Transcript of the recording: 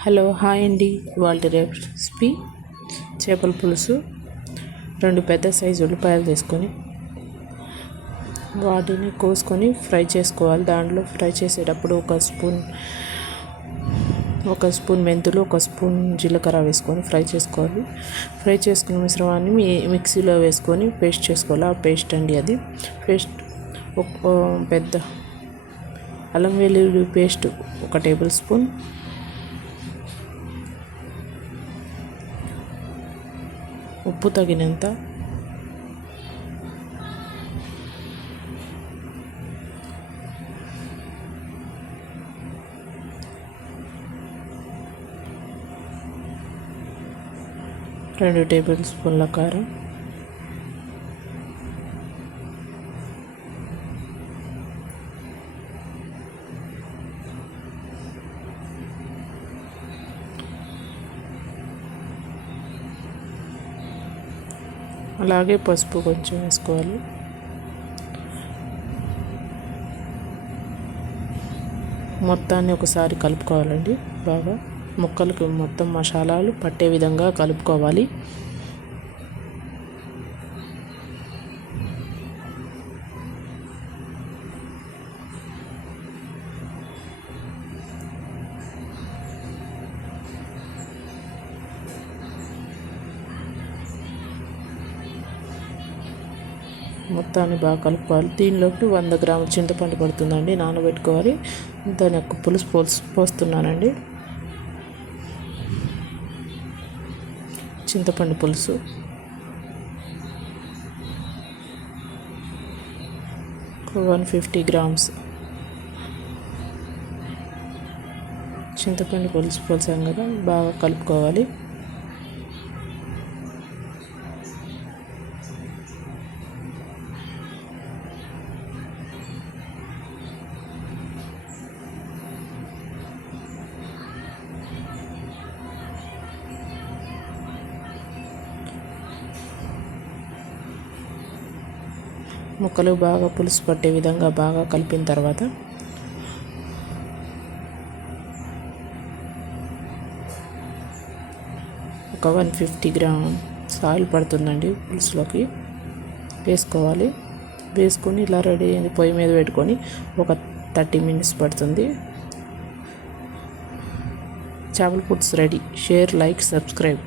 Hello hi అండి. వాళ్ళ recipe చేపల పులుసు రెండు పెద్ద సైజు ఉల్లిపాయలు తీసుకొని వాటిని కోసుకొని ఫ్రై చేసుకోవాలి. దాంట్లో ఫ్రై చేసేటప్పుడు ఒక స్పూన్ ఒక స్పూన్ మెంతులు ఒక స్పూన్ జీలకర్ర వేసుకొని ఫ్రై చేసుకోవాలి. ఫ్రై చేసుకున్న మిశ్రమాన్ని మీ మిక్సీలో వేసుకొని పేస్ట్ చేసుకోవాలి. ఆ పేస్ట్ అండి అది. పేస్ట్ ఒక పెద్ద అల్లం వెల్లుల్లి పేస్ట్ ఒక టేబుల్ స్పూన్ ఉప్పు తగినంత రెండు టేబుల్ స్పూన్ల కారం అలాగే పసుపు కొంచెం వేసుకోవాలి. మొత్తాన్ని ఒకసారి కలుపుకోవాలండి బాగా. ముక్కలకు మొత్తం మసాలాలు పట్టే విధంగా కలుపుకోవాలి. మొత్తాన్ని బాగా కలుపుకోవాలి. దీనిలోకి వంద గ్రాముల చింతపండు పడుతుందండి. నానబెట్టుకోవాలి. దాని యొక్క పులుసు పోసి పోస్తున్నానండి. చింతపండు పులుసు. One fifty grams. చింతపండు పులుసు పోసాం కదా బాగా కలుపుకోవాలి. ముక్కలు బాగా పులుసు పట్టే విధంగా బాగా కలిపిన తర్వాత ఒక వన్ ఫిఫ్టీ గ్రామ్ ఆయిల్ పడుతుందండి పులుసులోకి. వేసుకోవాలి. వేసుకొని ఇలా రెడీ అయింది పొయ్యి మీద పెట్టుకొని ఒక థర్టీ మినిట్స్ పడుతుంది. చేపల పుట్స్ రెడీ. Share like subscribe.